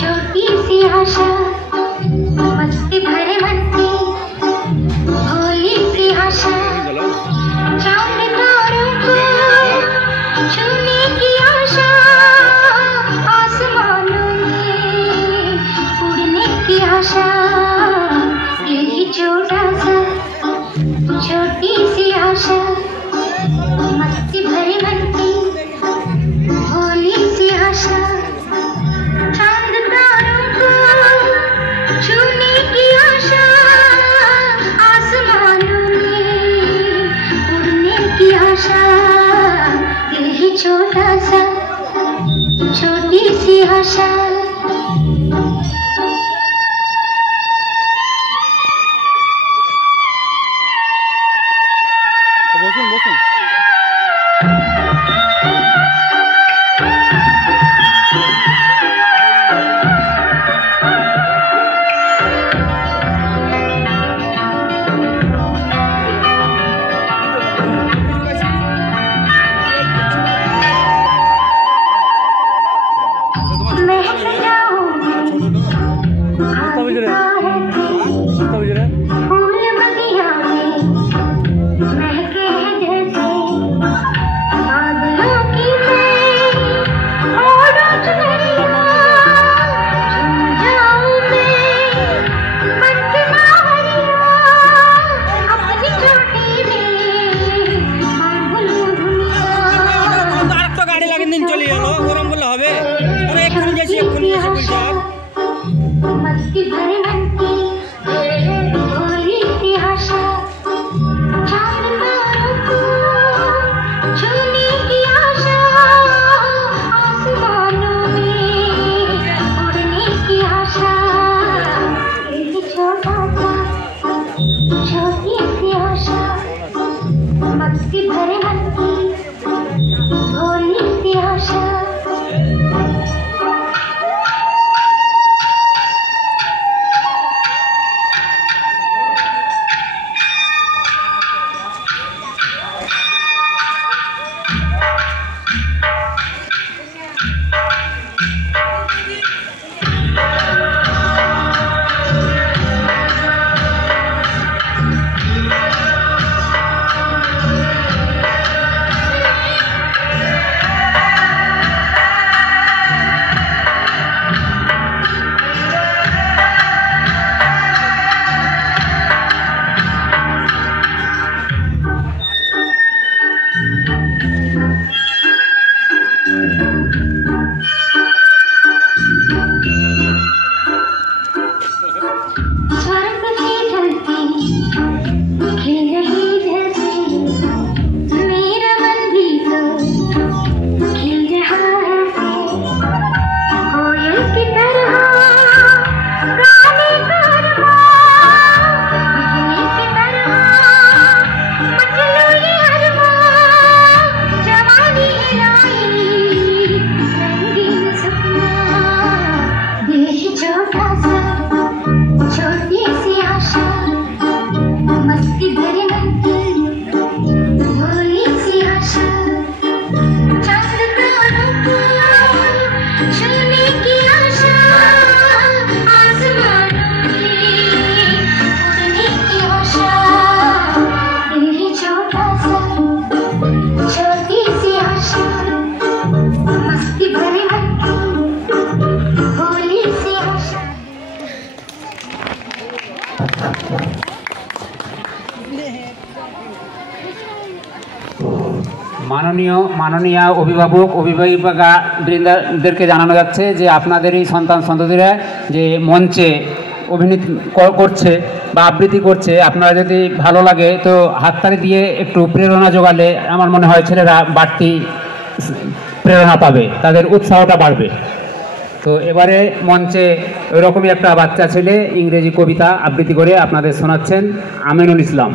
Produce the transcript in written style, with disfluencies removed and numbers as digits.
छोटी सी आशा मस्ती भरे मन की भोली सी आशा चांद तारों को छूने की आशा आसमानों में उड़ने की आशा यही छोटा सा छोटी सी आशा मस्ती भरे मन की भोली सी आशा चांद तारों को छूने की आशा आसमानों में उड़ने की आशा यही छोटा सा छोटी सी आशा मस्ती भरे मन की भोली सी आशा चांद तारों को छूने की आशा आसमानों में उड़ने की आशा यही छोटा सा छोटी सी आशा मस्ती भरे मन की भोली सी आशा মাননীয় অভিভাবক অভিভাবিকা বৃন্দাদেরকে জানানো যাচ্ছে যে আপনাদেরই সন্তান সন্ততিরা যে মঞ্চে অভিনয় করছে বা আবৃত্তি করছে, আপনারা যদি ভালো লাগে তো হাততালি দিয়ে একটু প্রেরণা যোগালে আমার মনে হয় ছেলেরা বাড়তি প্রেরণা পাবে, তাদের উৎসাহটা বাড়বে। তো তো এবারে মঞ্চে ওইরকমই একটা বাচ্চা ছেলে ইংরেজি কবিতা আবৃত্তি করে আপনাদের শোনাচ্ছেন আমিনুল ইসলাম।